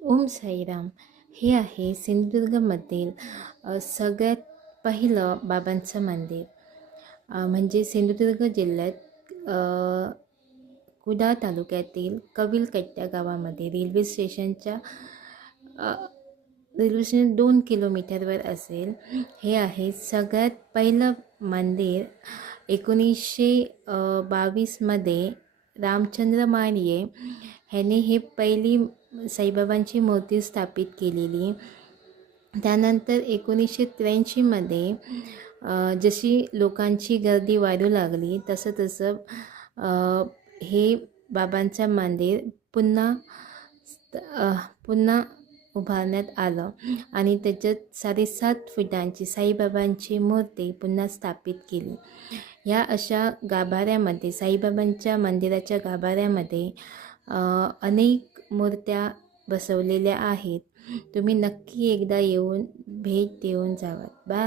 ओम साईराम. हे आहे सिंधुदुर्गमधील सगळ्यात पहिलं बाबांचं मंदिर. म्हणजे सिंधुदुर्ग जिल्ह्यात कुडाळ तालुक्यातील कविलकट्टा गावामध्ये रेल्वे स्टेशन 2 किलोमीटरवर असेल. हे आहे सगळ्यात पहिलं मंदिर. 1922मध्ये रामचंद्र माळीये ह्याने हे पहिली साईबाबांची मूर्ती स्थापित केलेली. त्यानंतर 1983मध्ये जशी लोकांची गर्दी वाढू लागली तसं तसं हे बाबांचं मंदिर पुन्हा उभारण्यात आलं आणि त्याच्यात 7.5 फुटांची साईबाबांची मूर्ती पुन्हा स्थापित केली. या अशा गाभाऱ्यामध्ये, साईबाबांच्या मंदिराच्या गाभाऱ्यामध्ये अनेक मूर्त्या बसवलेल्या आहेत. तुम्ही नक्की एकदा येऊन भेट देऊन जावा. बाय.